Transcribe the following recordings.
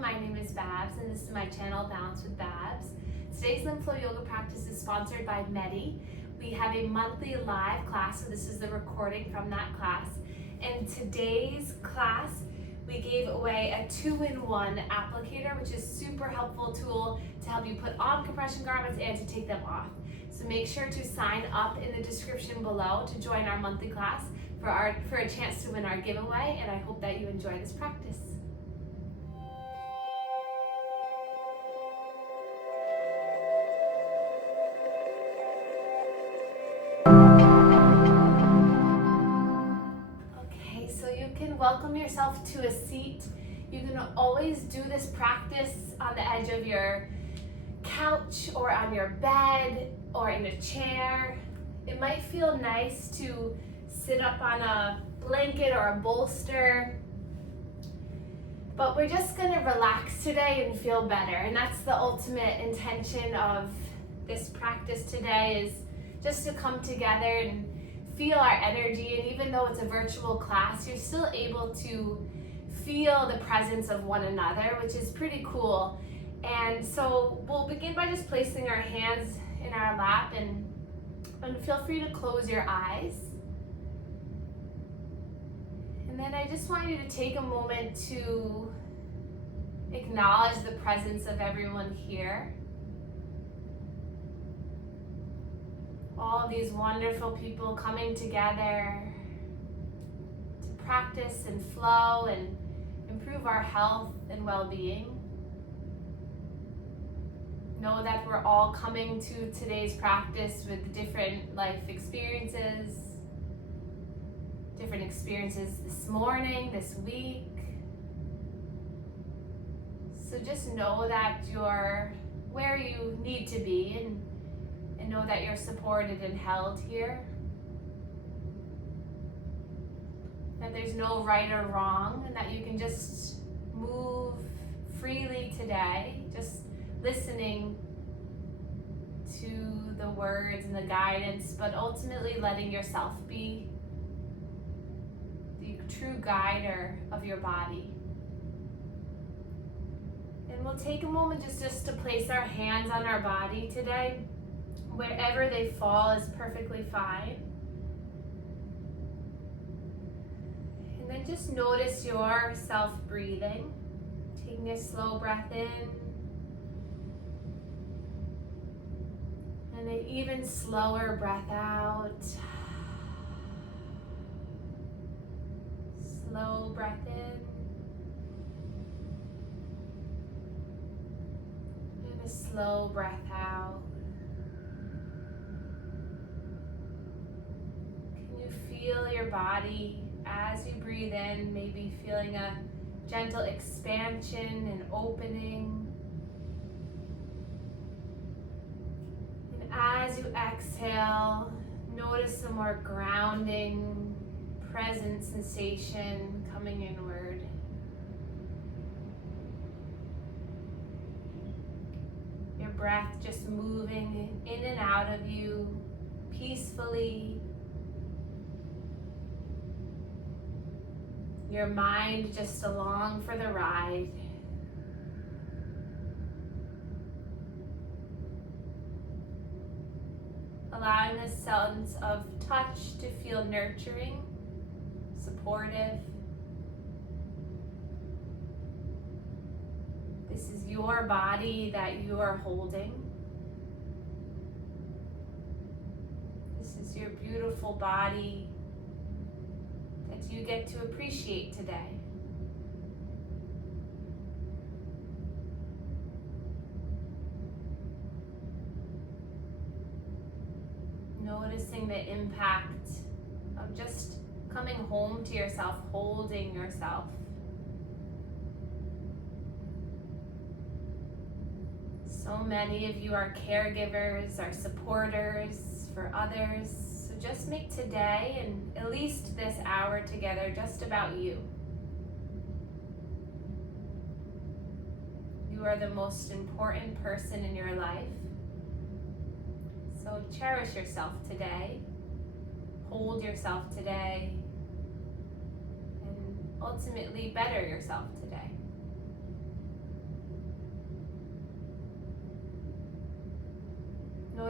my name is Babs and this is my channel, Balance with Babs. Today's lymph flow yoga practice is sponsored by Medi. We have a monthly live class, so this is the recording from that class. In today's class, we gave away a 2-in-1 applicator, which is a super helpful tool to help you put on compression garments and to take them off. So make sure to sign up in the description below to join our monthly class for a chance to win our giveaway, and I hope that you enjoy this practice. Okay, so you can welcome yourself to a seat. You can always do this practice on the edge of your couch or on your bed or in a chair. It might feel nice to sit up on a blanket or a bolster, but we're just gonna relax today and feel better, and that's the ultimate intention of this practice today, is just to come together and feel our energy. And even though it's a virtual class, you're still able to feel the presence of one another, which is pretty cool. And so we'll begin by just placing our hands in our lap, and feel free to close your eyes. And then I just want you to take a moment to acknowledge the presence of everyone here. All of these wonderful people coming together to practice and flow and improve our health and well-being. Know that we're all coming to today's practice with different life experiences, different experiences this morning, this week. So just know that you're where you need to be, and know that you're supported and held here. That there's no right or wrong, and that you can just move freely today, just listening to the words and the guidance, but ultimately letting yourself be the true guider of your body. And we'll take a moment just to place our hands on our body today. Wherever they fall is perfectly fine. And then just notice yourself breathing, taking a slow breath in, and an even slower breath out. Slow breath in. And a slow breath out. Can you feel your body as you breathe in, maybe feeling a gentle expansion and opening? As you exhale, notice a more grounding, present sensation coming inward. Your breath just moving in and out of you peacefully. Your mind just along for the ride. Allowing this sense of touch to feel nurturing, supportive. This is your body that you are holding. This is your beautiful body that you get to appreciate today. Noticing the impact of just coming home to yourself, holding yourself. So many of you are caregivers, are supporters for others. So just make today and at least this hour together just about you. You are the most important person in your life. So cherish yourself today, hold yourself today, and ultimately better yourself today.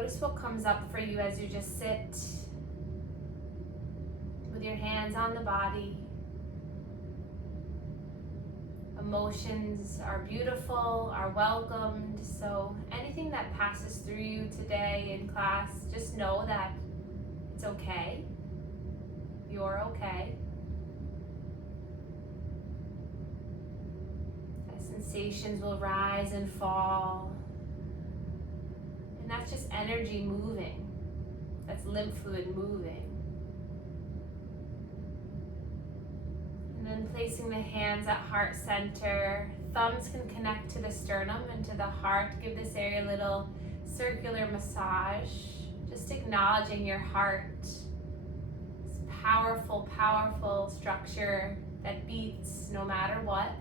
Notice what comes up for you as you just sit with your hands on the body. Emotions are beautiful, are welcomed, so anything that passes through you today in class, just know that it's okay. You're okay. The sensations will rise and fall, and that's just energy moving. That's lymph fluid moving. And then placing the hands at heart center. Thumbs can connect to the sternum and to the heart. Give this area a little circular massage. Just acknowledging your heart. This powerful, powerful structure that beats no matter what.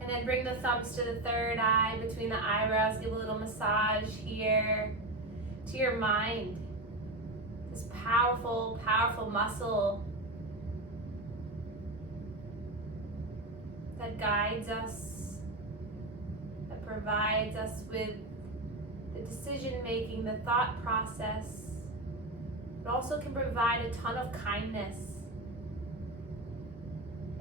And then bring the thumbs to the third eye, between the eyebrows. Give a little massage here to your mind. This powerful, powerful muscle that guides us, that provides us with the decision making, the thought process. It also can provide a ton of kindness.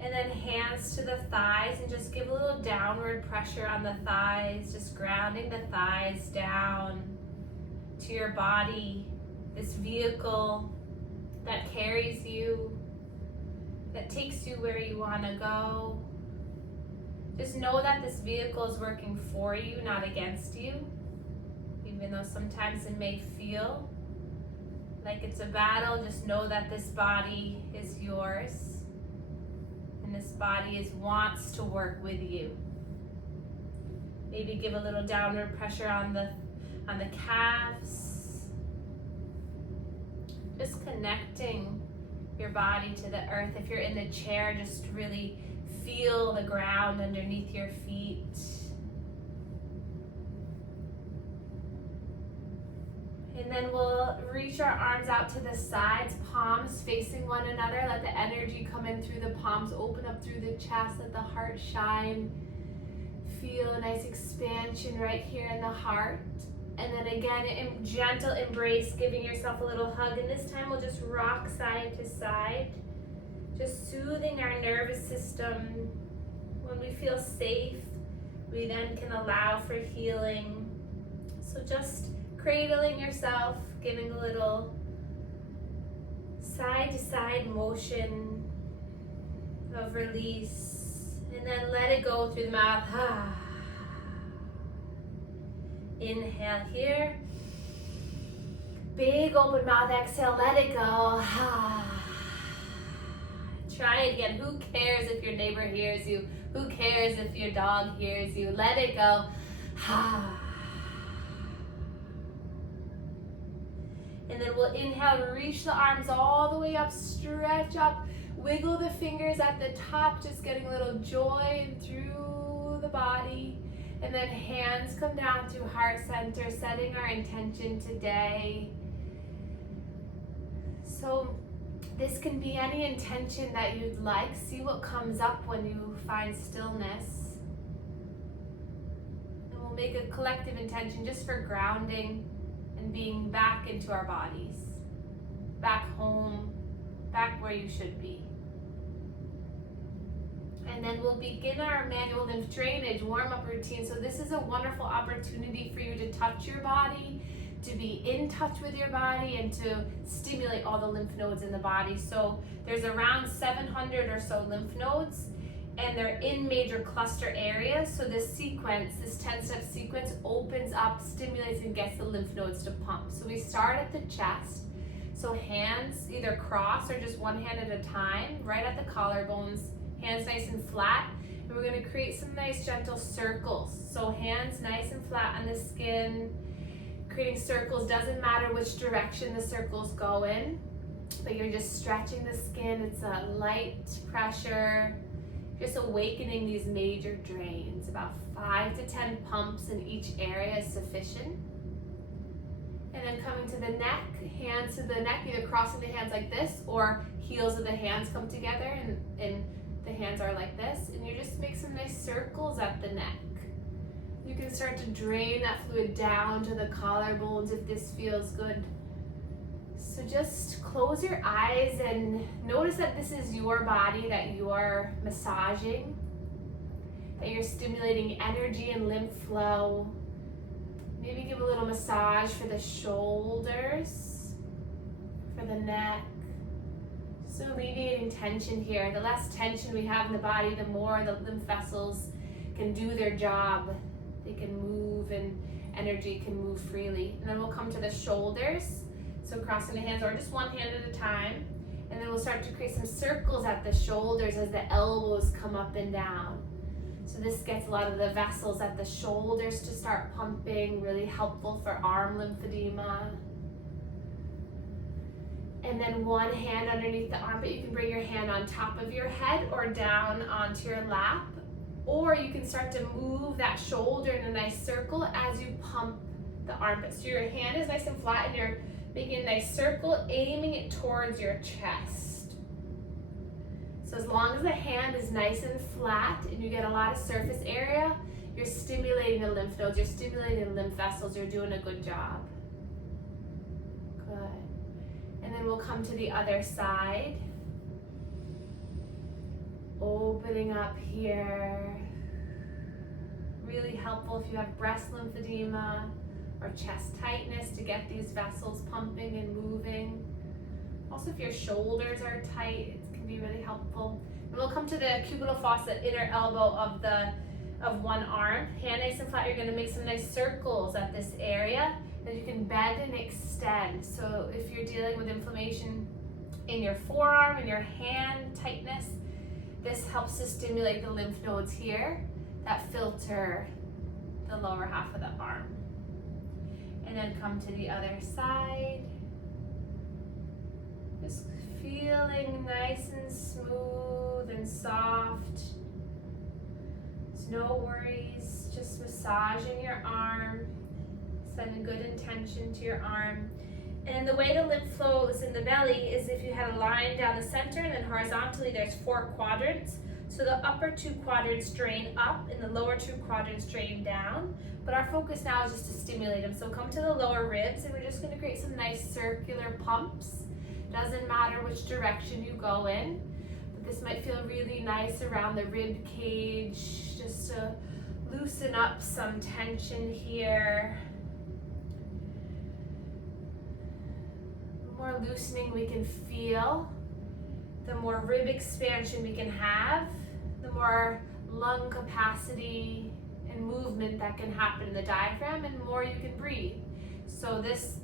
And then hands to the thighs, and just give a little downward pressure on the thighs, just grounding the thighs down to your body. This vehicle that carries you, that takes you where you want to go. Just know that this vehicle is working for you, not against you. Even though sometimes it may feel like it's a battle, just know that this body is yours. And this body wants to work with you. Maybe give a little downward pressure on the calves. Just connecting your body to the earth. If you're in the chair, just really feel the ground underneath your feet. And then we'll reach our arms out to the sides, palms facing one another. Let the energy come in through the palms, open up through the chest, let the heart shine. Feel a nice expansion right here in the heart. And then again, gentle embrace, giving yourself a little hug. And this time we'll just rock side to side, just soothing our nervous system. When we feel safe, we then can allow for healing. So just cradling yourself, giving a little side to side motion of release. And then let it go through the mouth. Inhale here. Big open mouth, exhale, let it go. Try it again. Who cares if your neighbor hears you? Who cares if your dog hears you? Let it go. And then we'll inhale, reach the arms all the way up, stretch up, wiggle the fingers at the top, just getting a little joy through the body. And then hands come down to heart center, setting our intention today. So this can be any intention that you'd like. See what comes up when you find stillness. And we'll make a collective intention just for grounding and being back into our bodies. Back home, back where you should be. And then we'll begin our manual lymph drainage warm-up routine. So this is a wonderful opportunity for you to touch your body, to be in touch with your body, and to stimulate all the lymph nodes in the body. So there's around 700 or so lymph nodes, and they're in major cluster areas. So this sequence, this 10-step sequence, opens up, stimulates, and gets the lymph nodes to pump. So we start at the chest. So hands either cross or just one hand at a time, right at the collarbones. Hands nice and flat, and we're going to create some nice gentle circles. So hands nice and flat on the skin, creating circles. Doesn't matter which direction the circles go in, but you're just stretching the skin. It's a light pressure, just awakening these major drains. About 5 to 10 pumps in each area is sufficient. And then coming to the neck, hands to the neck, either crossing the hands like this or heels of the hands come together and the hands are like this, and you just make some nice circles at the neck. You can start to drain that fluid down to the collarbones if this feels good. So just close your eyes and notice that this is your body that you are massaging, that you're stimulating energy and lymph flow. Maybe give a little massage for the shoulders, for the neck. So alleviating tension here. The less tension we have in the body, the more the lymph vessels can do their job. They can move and energy can move freely. And then we'll come to the shoulders. So crossing the hands or just one hand at a time. And then we'll start to create some circles at the shoulders as the elbows come up and down. So this gets a lot of the vessels at the shoulders to start pumping, really helpful for arm lymphedema. And then one hand underneath the armpit. You can bring your hand on top of your head or down onto your lap. Or you can start to move that shoulder in a nice circle as you pump the armpit. So your hand is nice and flat and you're making a nice circle, aiming it towards your chest. So as long as the hand is nice and flat and you get a lot of surface area, you're stimulating the lymph nodes, you're stimulating the lymph vessels, you're doing a good job. Good. And then we'll come to the other side. Opening up here. Really helpful if you have breast lymphedema or chest tightness to get these vessels pumping and moving. Also, if your shoulders are tight, it can be really helpful. And we'll come to the cubital fossa, inner elbow of one arm. Hand nice and flat. You're going to make some nice circles at this area that you can bend and extend. So if you're dealing with inflammation in your forearm, in your hand tightness, this helps to stimulate the lymph nodes here that filter the lower half of the arm. And then come to the other side. Just feeling nice and smooth and soft. There's no worries, just massaging your arm, sending good intention to your arm. And the way the lymph flows in the belly is if you had a line down the center and then horizontally there's 4 quadrants. So the upper 2 quadrants drain up and the lower 2 quadrants drain down. But our focus now is just to stimulate them. So come to the lower ribs and we're just going to create some nice circular pumps. Doesn't matter which direction you go in, but this might feel really nice around the rib cage just to loosen up some tension here. The more loosening we can feel, the more rib expansion we can have, the more lung capacity and movement that can happen in the diaphragm, and the more you can breathe. So this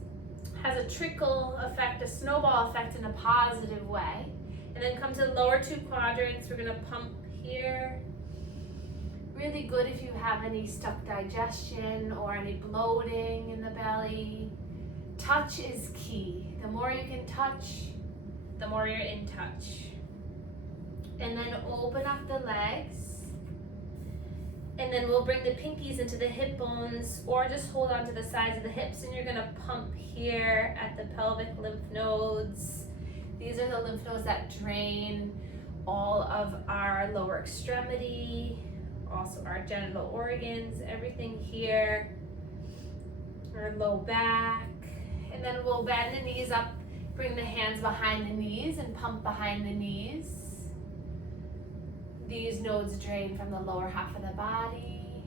has a trickle effect, a snowball effect in a positive way. And then come to the lower 2 quadrants. We're going to pump here. Really good if you have any stuck digestion or any bloating in the belly. Touch is key. The more you can touch, the more you're in touch. And then open up the legs. And then we'll bring the pinkies into the hip bones or just hold on to the sides of the hips, and you're gonna pump here at the pelvic lymph nodes. These are the lymph nodes that drain all of our lower extremity, also our genital organs, everything here, our low back. And then we'll bend the knees up, bring the hands behind the knees and pump behind the knees. These nodes drain from the lower half of the body.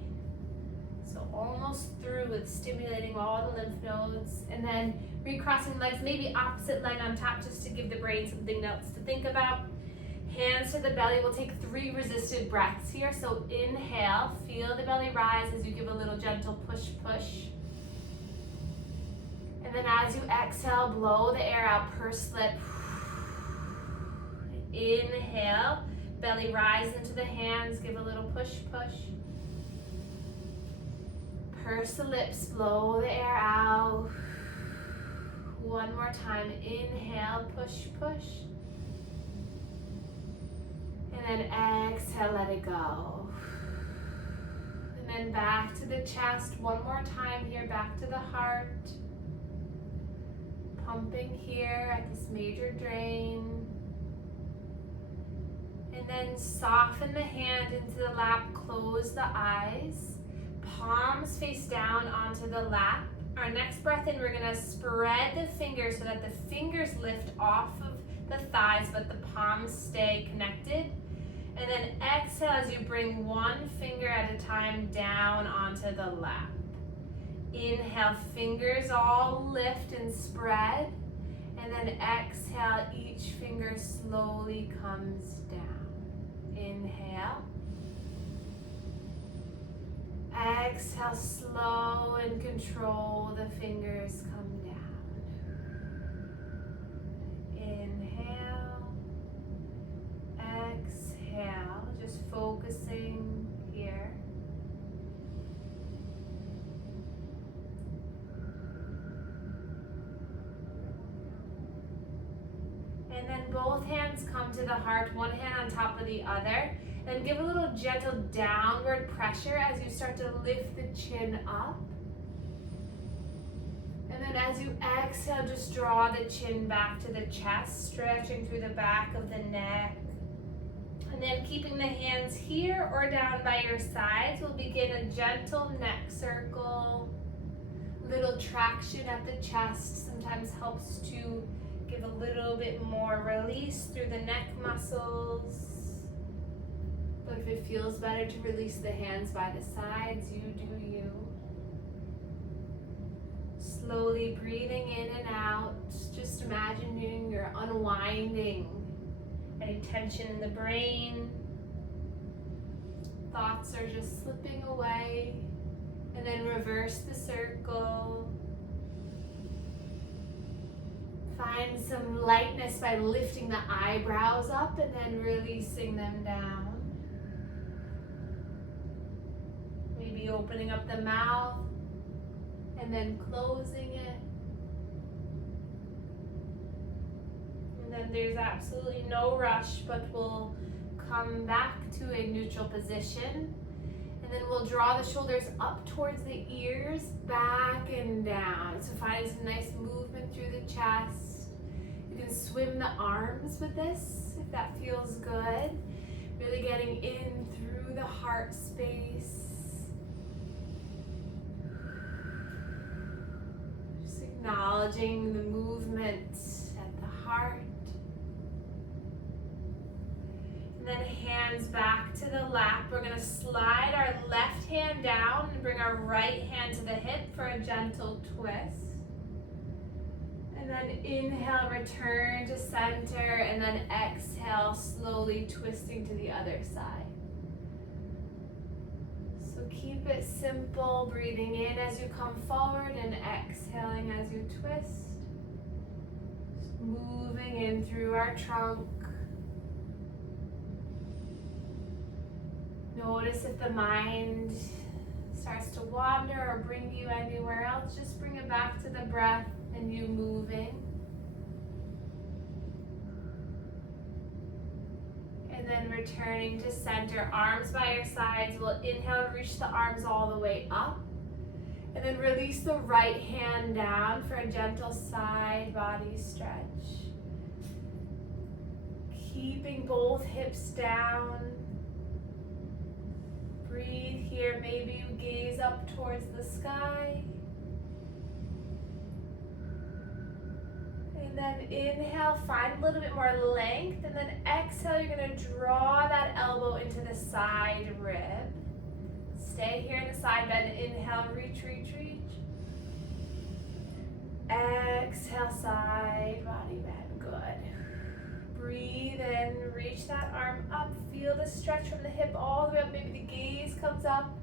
So almost through with stimulating all the lymph nodes. And then recrossing legs, maybe opposite leg on top, just to give the brain something else to think about. Hands to the belly. We'll take 3 resisted breaths here. So inhale, feel the belly rise as you give a little gentle push, push. And then as you exhale, blow the air out, purse lip. Inhale, belly rise into the hands, give a little push, push. Purse the lips, blow the air out. One more time, inhale, push, push. And then exhale, let it go. And then back to the chest, one more time here, back to the heart. Pumping here at this major drain. And then soften the hand into the lap, close the eyes. palms face down onto the lap. Our next breath in, we're gonna spread the fingers so that the fingers lift off of the thighs, but the palms stay connected. And then exhale as you bring one finger at a time down onto the lap. Inhale, fingers all lift and spread. And then exhale, each finger slowly comes down. Inhale. Exhale, slow and control the fingers come down. Inhale. Exhale, just focusing here. And then both hands come to the heart, one hand on top of the other. And give a little gentle downward pressure as you start to lift the chin up. And then as you exhale, just draw the chin back to the chest, stretching through the back of the neck. And then keeping the hands here or down by your sides, we'll begin a gentle neck circle. Little traction at the chest sometimes helps to give a little bit more release through the neck muscles. But if it feels better to release the hands by the sides, you do you. Slowly breathing in and out, just imagining you're unwinding any tension in the brain. Thoughts are just slipping away. And then reverse the circle. Find some lightness by lifting the eyebrows up and then releasing them down. Maybe opening up the mouth and then closing it. And then there's absolutely no rush, but we'll come back to a neutral position. And then we'll draw the shoulders up towards the ears, back and down. So find some nice movement through the chest. You can swim the arms with this if that feels good. Really getting in through the heart space. Just acknowledging the movement at the heart. And then hands back to the lap. We're going to slide our left hand down and bring our right hand to the hip for a gentle twist. And then inhale, return to center, and then exhale, slowly twisting to the other side. So keep it simple, breathing in as you come forward and exhaling as you twist. Just moving in through our trunk. Notice if the mind starts to wander or bring you anywhere else, just bring it back to the breath and you moving. And then returning to center, arms by your sides. We'll inhale, reach the arms all the way up. And then release the right hand down for a gentle side body stretch. Keeping both hips down. Breathe here, maybe you gaze up towards the sky. And then inhale, find a little bit more length. And then exhale, you're going to draw that elbow into the side rib. Stay here in the side bend. Inhale, reach, reach, reach. Exhale, side body bend. Good. Breathe in, reach that arm up. Feel the stretch from the hip all the way up. Maybe the gaze comes up.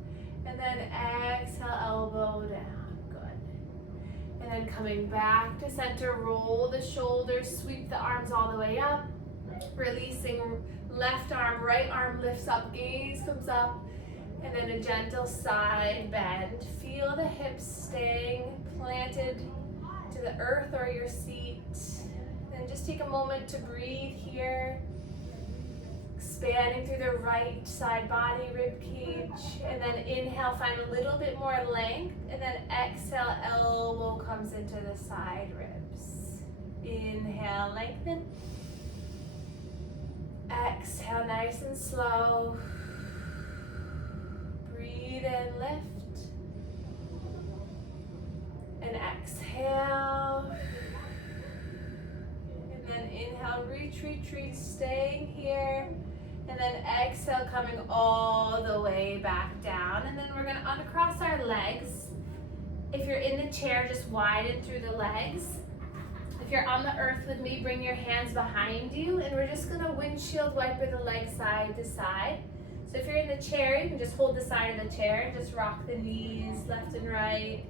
And then exhale, elbow down. Good. And then coming back to center, roll the shoulders, sweep the arms all the way up. Releasing left arm, right arm lifts up, gaze comes up. And then a gentle side bend. Feel the hips staying planted to the earth or your seat. And just take a moment to breathe here. Expanding through the right side body, rib cage. And then inhale, find a little bit more length. And then exhale, elbow comes into the side ribs. Inhale, lengthen. Exhale, nice and slow. Breathe in, lift. And exhale. And then inhale, reach, retreat, staying here. And then exhale, coming all the way back down. And then we're gonna uncross our legs. If you're in the chair, just widen through the legs. If you're on the earth with me, bring your hands behind you. And we're just gonna windshield wiper the legs side to side. So if you're in the chair, you can just hold the side of the chair and just rock the knees left and right.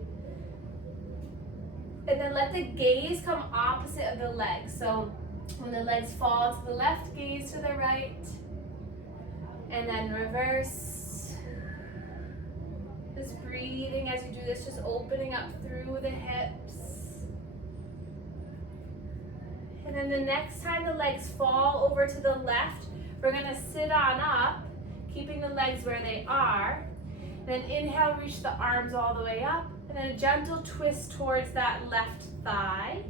And then let the gaze come opposite of the legs. So when the legs fall to the left, gaze to the right. And then reverse. Just breathing as you do this, just opening up through the hips. And then the next time the legs fall over to the left, we're gonna sit on up, keeping the legs where they are. Then inhale, reach the arms all the way up. And then a gentle twist towards that left thigh.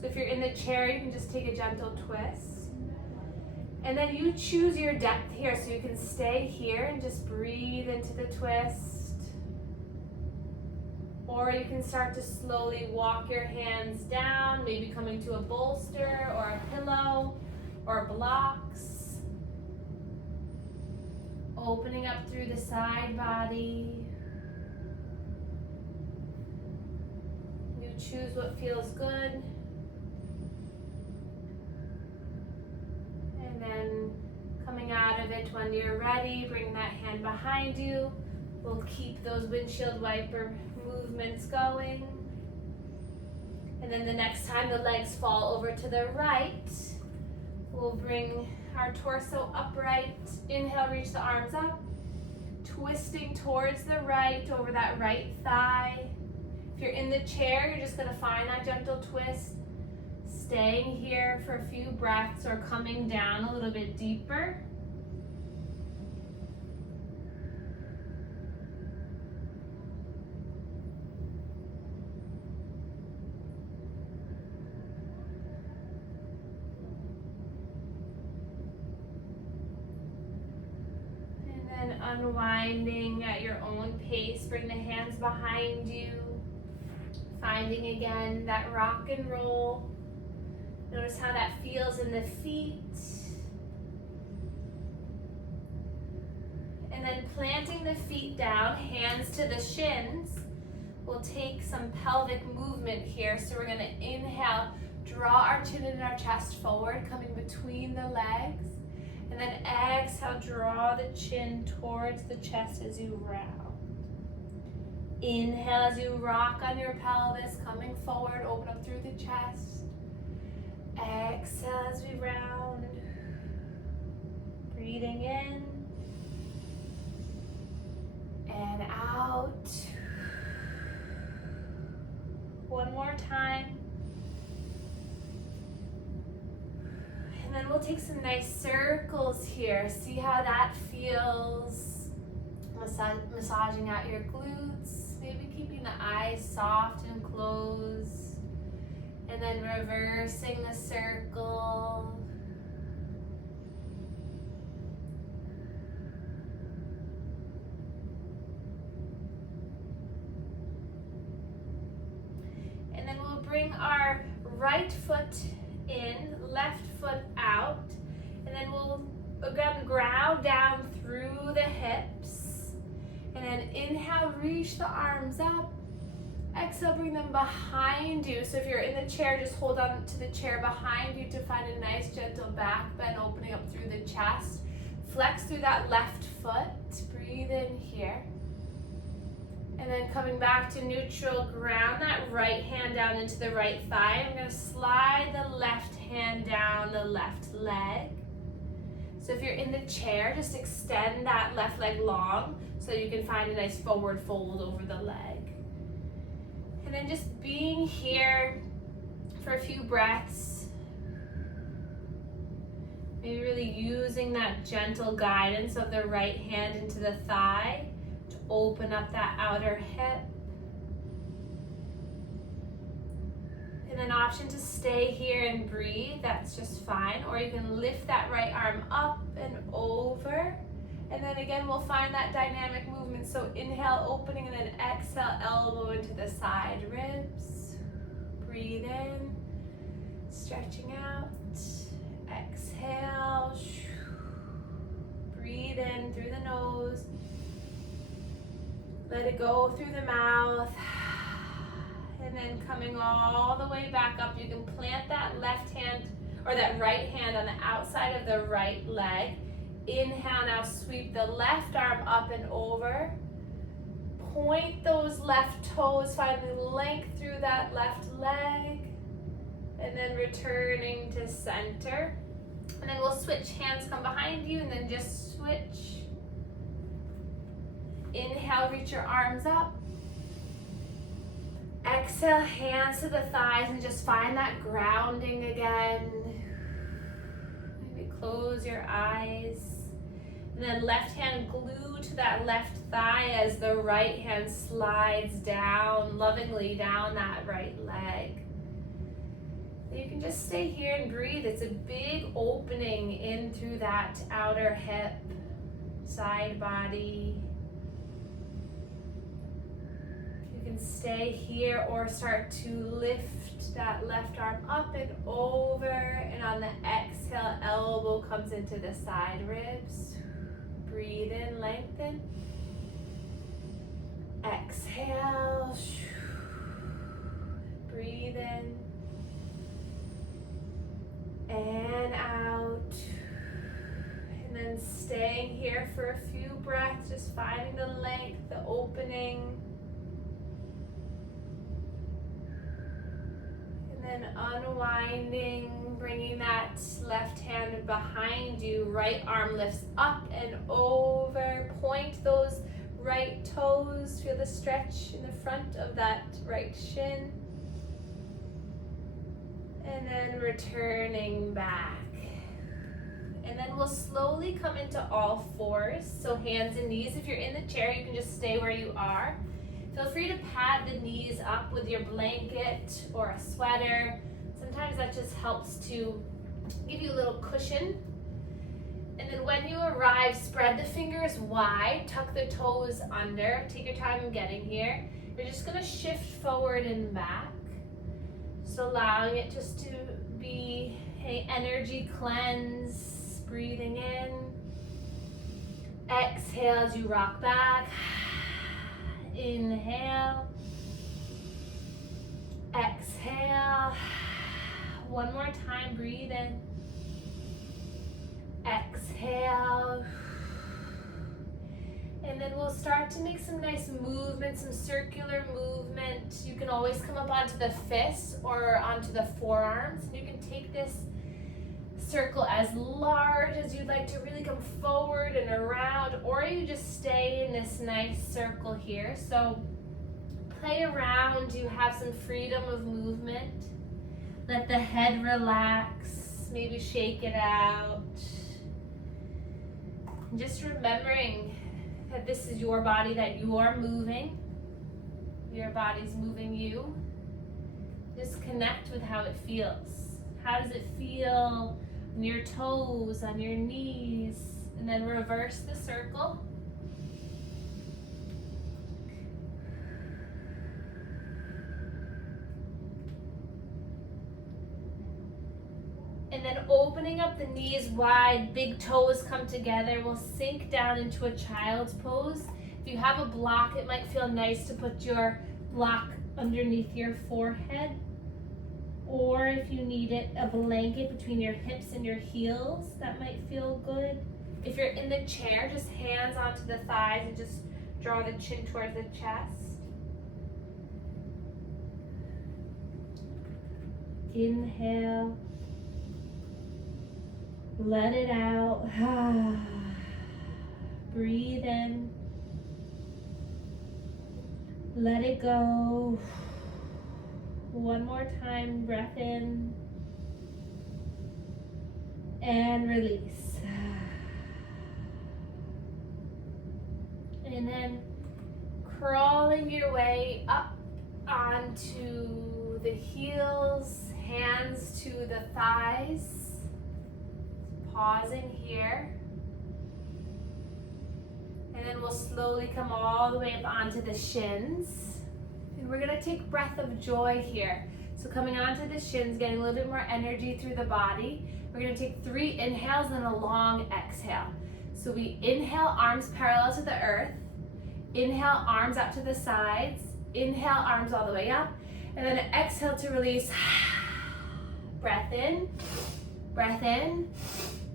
So if you're in the chair, you can just take a gentle twist. And then you choose your depth here, so you can stay here and just breathe into the twist. Or you can start to slowly walk your hands down, maybe coming to a bolster or a pillow or blocks. Opening up through the side body. You choose what feels good. And then coming out of it when you're ready, bring that hand behind you. We'll keep those windshield wiper movements going. And then the next time the legs fall over to the right, we'll bring our torso upright. Inhale, reach the arms up. Twisting towards the right over that right thigh. If you're in the chair, you're just gonna find that gentle twist. Staying here for a few breaths or coming down a little bit deeper. And then unwinding at your own pace, bring the hands behind you. Finding again that rock and roll. Notice how that feels in the feet. And then planting the feet down, hands to the shins. We'll take some pelvic movement here. So we're gonna inhale, draw our chin and our chest forward, coming between the legs. And then exhale, draw the chin towards the chest as you round. Inhale as you rock on your pelvis, coming forward, open up through the chest. Exhale as we round. Breathing in and out. One more time. And then we'll take some nice circles here. See how that feels. Massaging out your glutes. Maybe keeping the eyes soft and closed. And then reversing the circle. And then we'll bring our right foot in, left foot out. And then we'll again ground down through the hips. And then inhale, reach the arms up. Exhale, bring them behind you. So if you're in the chair, just hold on to the chair behind you to find a nice gentle back bend, opening up through the chest. Flex through that left foot. Breathe in here. And then coming back to neutral, ground that right hand down into the right thigh. I'm going to slide the left hand down the left leg. So if you're in the chair, just extend that left leg long so you can find a nice forward fold over the leg. And then just being here for a few breaths. Maybe really using that gentle guidance of the right hand into the thigh to open up that outer hip. And an option to stay here and breathe, that's just fine. Or you can lift that right arm up and over And then again, we'll find that dynamic movement. So inhale, opening, and then exhale, elbow into the side ribs. Breathe in, stretching out. Exhale. Breathe in through the nose. Let it go through the mouth. And then coming all the way back up, you can plant that left hand or that right hand on the outside of the right leg. Inhale, now sweep the left arm up and over. Point those left toes, finding length through that left leg. And then returning to center. And then we'll switch, hands come behind you and then just switch. Inhale, reach your arms up. Exhale, hands to the thighs and just find that grounding again. Maybe close your eyes. And then left hand glue to that left thigh as the right hand slides down, lovingly down that right leg. You can just stay here and breathe. It's a big opening in through that outer hip, side body. You can stay here or start to lift that left arm up and over. And on the exhale, elbow comes into the side ribs. Breathe in, lengthen. Exhale. Breathe in. And out. And then staying here for a few breaths, just finding the length, the opening. And then unwinding, bringing that left hand behind you. Right arm lifts up and over. Point those right toes. Feel the stretch in the front of that right shin. And then returning back. And then we'll slowly come into all fours. So hands and knees. If you're in the chair, you can just stay where you are. Feel free to pad the knees up with your blanket or a sweater. Sometimes that just helps to give you a little cushion. And then when you arrive, spread the fingers wide, tuck the toes under. Take your time in getting here. You're just gonna shift forward and back. Just allowing it just to be an energy cleanse. Breathing in. Exhale as you rock back. Inhale. Exhale. One more time, breathe in. Exhale. And then we'll start to make some nice movement, some circular movement. You can always come up onto the fists or onto the forearms. You can take this circle as large as you'd like to really come forward and around, or you just stay in this nice circle here. So play around, you have some freedom of movement. Let the head relax, maybe shake it out. And just remembering that this is your body, that you are moving. Your body's moving you. Just connect with how it feels. How does it feel on your toes, on your knees? And then reverse the circle. And then opening up the knees wide, big toes come together. We'll sink down into a child's pose. If you have a block, it might feel nice to put your block underneath your forehead. Or if you need it, a blanket between your hips and your heels, that might feel good. If you're in the chair, just hands onto the thighs and just draw the chin towards the chest. Inhale. Let it out. Breathe in. Let it go. One more time, breath in. And release. And then crawling your way up onto the heels, hands to the thighs. Pausing here. we'll slowly come all the way up onto the shins. And we're gonna take breath of joy here. So coming onto the shins, getting a little bit more energy through the body. We're gonna take 3 inhales and a long exhale. So we inhale, arms parallel to the earth. Inhale, arms out to the sides. Inhale, arms all the way up. And then exhale to release. Breath in, breath in,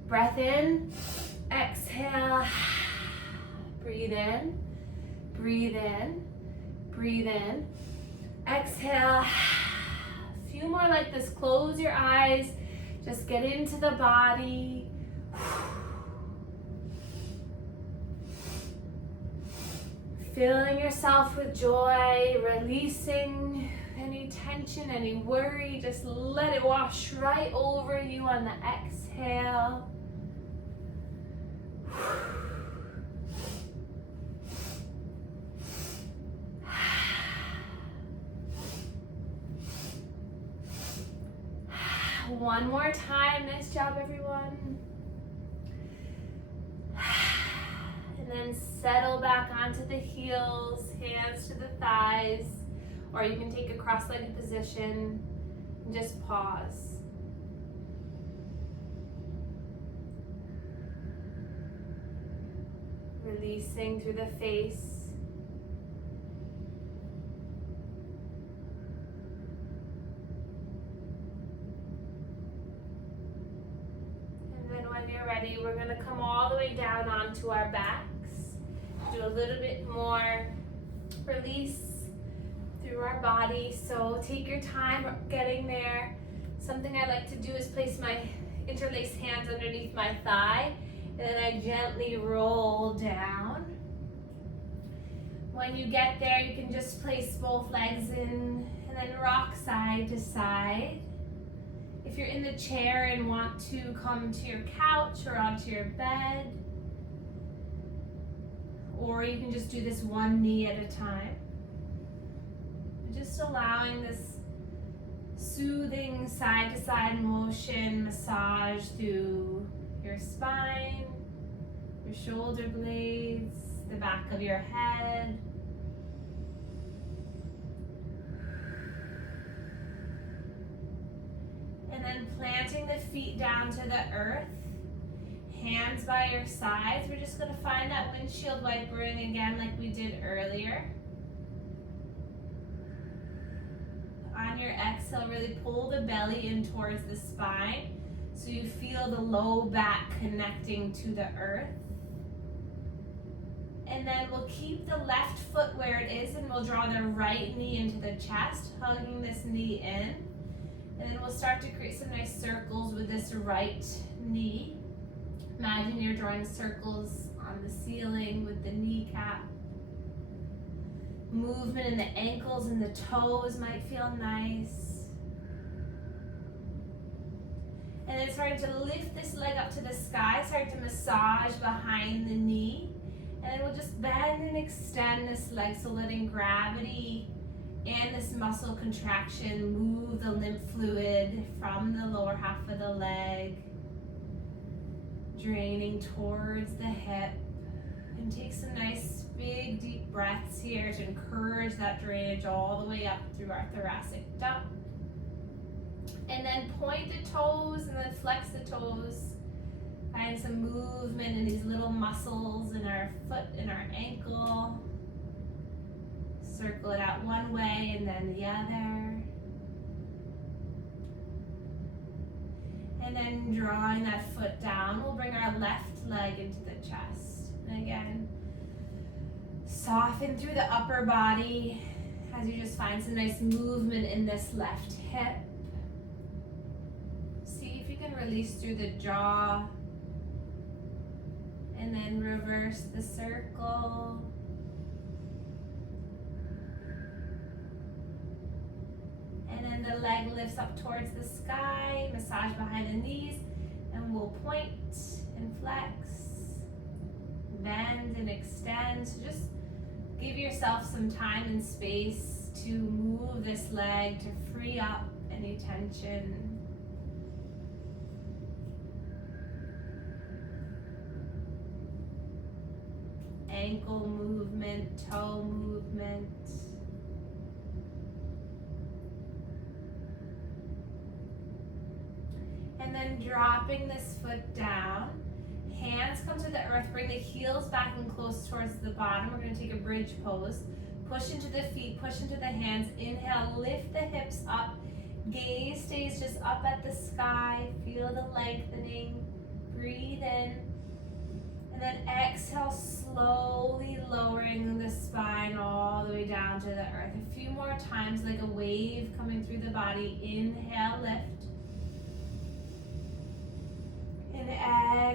breath in. Exhale. Breathe in, breathe in, breathe in. Exhale. A few more like this. Close your eyes. Just get into the body. Filling yourself with joy, releasing any tension, any worry. Just let it wash right over you on the exhale. One more time. Nice job, everyone. And then settle back onto the heels, hands to the thighs, or you can take a cross-legged position and just pause. Releasing through the face. When you're ready, we're going to come all the way down onto our backs. Do a little bit more release through our body. So take your time getting there. Something I like to do is place my interlaced hands underneath my thigh, and then I gently roll down. When you get there, you can just place both legs in and then rock side to side. If you're in the chair and want to come to your couch or onto your bed, or you can just do this one knee at a time. Just allowing this soothing side to side motion, massage through your spine, your shoulder blades, the back of your head. And then planting the feet down to the earth, hands by your sides. We're just going to find that windshield wipering again like we did earlier. On your exhale, really pull the belly in towards the spine so you feel the low back connecting to the earth. And then we'll keep the left foot where it is, and we'll draw the right knee into the chest, hugging this knee in. And then we'll start to create some nice circles with this right knee. Imagine you're drawing circles on the ceiling with the kneecap. Movement in the ankles and the toes might feel nice. And then starting to lift this leg up to the sky, start to massage behind the knee. And then we'll just bend and extend this leg, so letting gravity and this muscle contraction move the lymph fluid from the lower half of the leg, draining towards the hip. And take some nice big deep breaths here to encourage that drainage all the way up through our thoracic duct. And then point the toes and then flex the toes. Find some movement in these little muscles in our foot and our ankle. Circle it out one way and then the other. And then drawing that foot down, we'll bring our left leg into the chest. And again, soften through the upper body as you just find some nice movement in this left hip. See if you can release through the jaw. And then reverse the circle. And then the leg lifts up towards the sky, massage behind the knees, and we'll point and flex, bend and extend. So just give yourself some time and space to move this leg to free up any tension. ankle movement, toe movement. And then dropping this foot down. Hands come to the earth, bring the heels back and close towards the bottom. We're going to take a bridge pose. Push into the feet, push into the hands. Inhale, lift the hips up. Gaze stays just up at the sky. Feel the lengthening. Breathe in. And then exhale, slowly lowering the spine all the way down to the earth. A few more times, like a wave coming through the body. Inhale, lift. And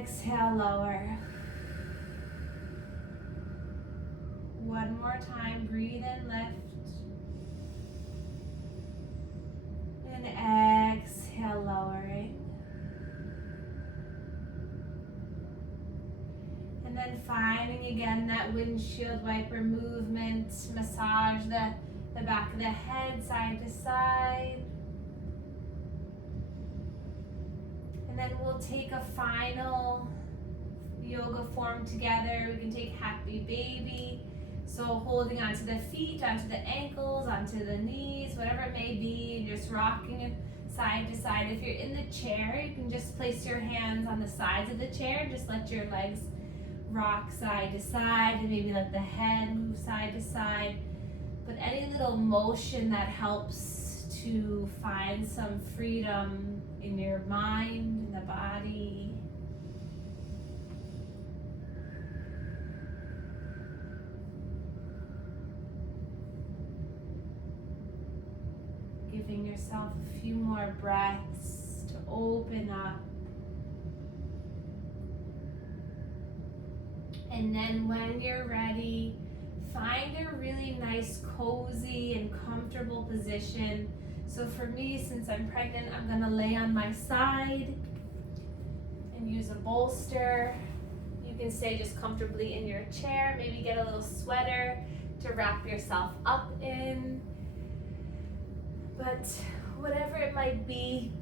exhale, lower. One more time, breathe in, lift. And exhale, lowering. And then finding again that windshield wiper movement. Massage the back of the head side to side. And then we'll take a final yoga form together. We can take happy baby. So holding onto the feet, onto the ankles, onto the knees, whatever it may be, just rocking it side to side. If you're in the chair, you can just place your hands on the sides of the chair. Just let your legs rock side to side and maybe let the head move side to side. But any little motion that helps to find some freedom in your mind, in the body. Giving yourself a few more breaths to open up. And then when you're ready, find a really nice, cozy and comfortable position. So for me, since I'm pregnant, I'm gonna lay on my side and use a bolster. You can stay just comfortably in your chair, maybe get a little sweater to wrap yourself up in. But whatever it might be,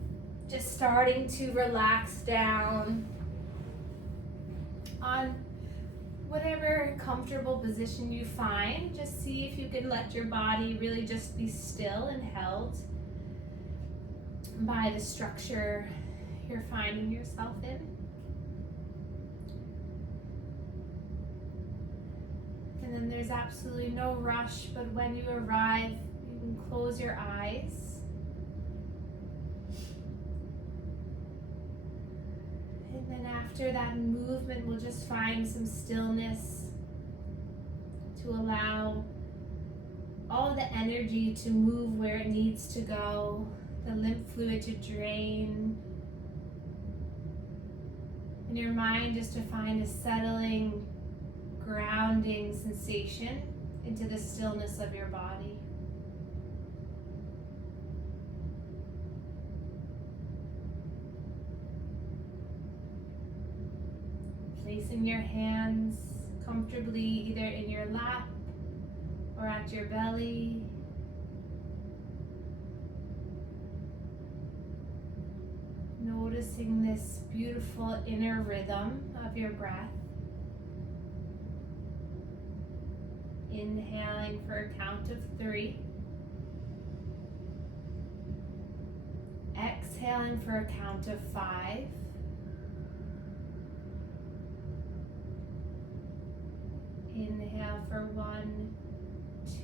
just starting to relax down on whatever comfortable position you find. Just see if you can let your body really just be still and held by the structure you're finding yourself in. And then there's absolutely no rush, but when you arrive, you can close your eyes. And then after that movement, we'll just find some stillness to allow all of the energy to move where it needs to go, the lymph fluid to drain, and your mind just to find a settling, grounding sensation into the stillness of your body. Placing your hands comfortably either in your lap or at your belly. Noticing this beautiful inner rhythm of your breath. Inhaling for a count of 3. Exhaling for a count of 5. Inhale for 1,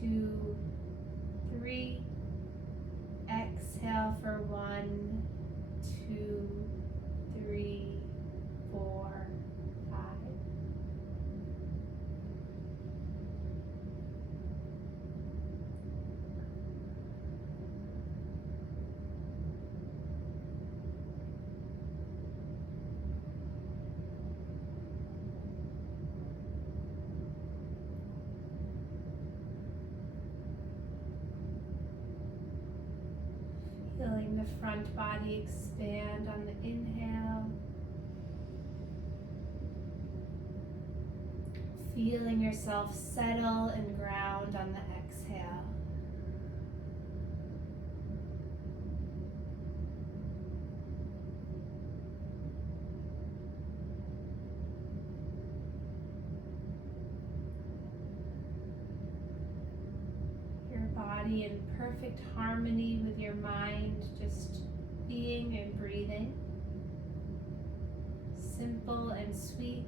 2, 3. Exhale for 1, 2, 3, 4, 5. Feeling the front body expand on the inhale. Feeling yourself settle and ground on the exhale. body in perfect harmony with your mind, just being and breathing. Simple and sweet.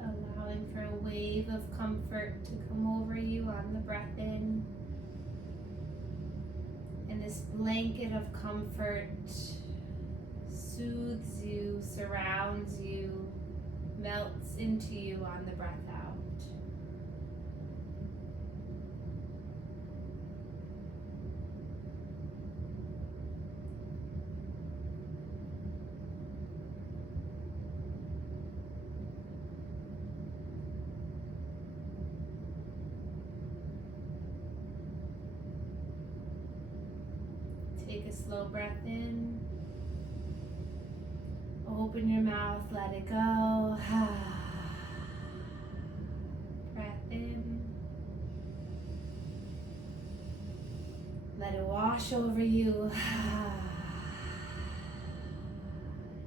Allowing for a wave of comfort to come over you on the breath in. And this blanket of comfort soothes you, surrounds you, melts into you on the breath out. Take a slow breath in. Open your mouth, let it go. Breath in. Let it wash over you.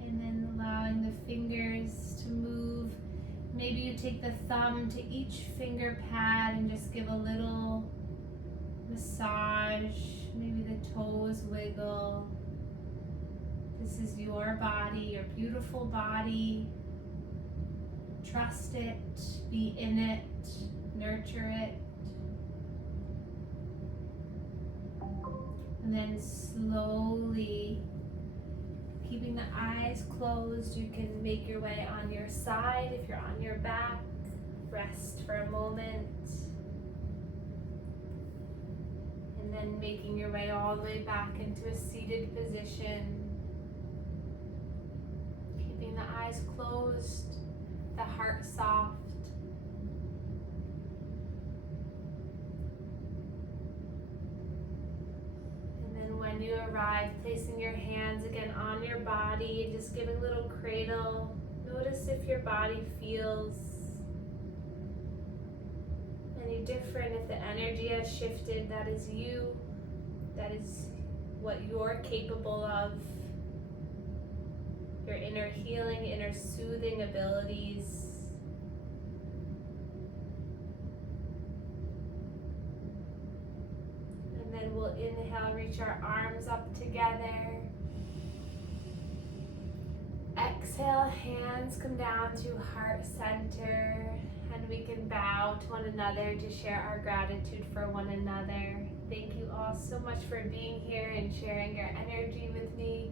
And then allowing the fingers to move. Maybe you take the thumb to each finger pad and just give a little massage. Maybe the toes wiggle. This is your body, your beautiful body. Trust it, be in it, nurture it. And then slowly, keeping the eyes closed, you can make your way on your side. If you're on your back, rest for a moment. And then making your way all the way back into a seated position. Keeping the eyes closed, the heart soft. And then when you arrive, placing your hands again on your body, just giving a little cradle. Notice if your body feels any different, if the energy has shifted. That is you. That is what you're capable of. Your inner healing, inner soothing abilities. And then we'll inhale, reach our arms up together. Exhale, hands come down to heart center. And we can bow to one another to share our gratitude for one another. Thank you all so much for being here and sharing your energy with me.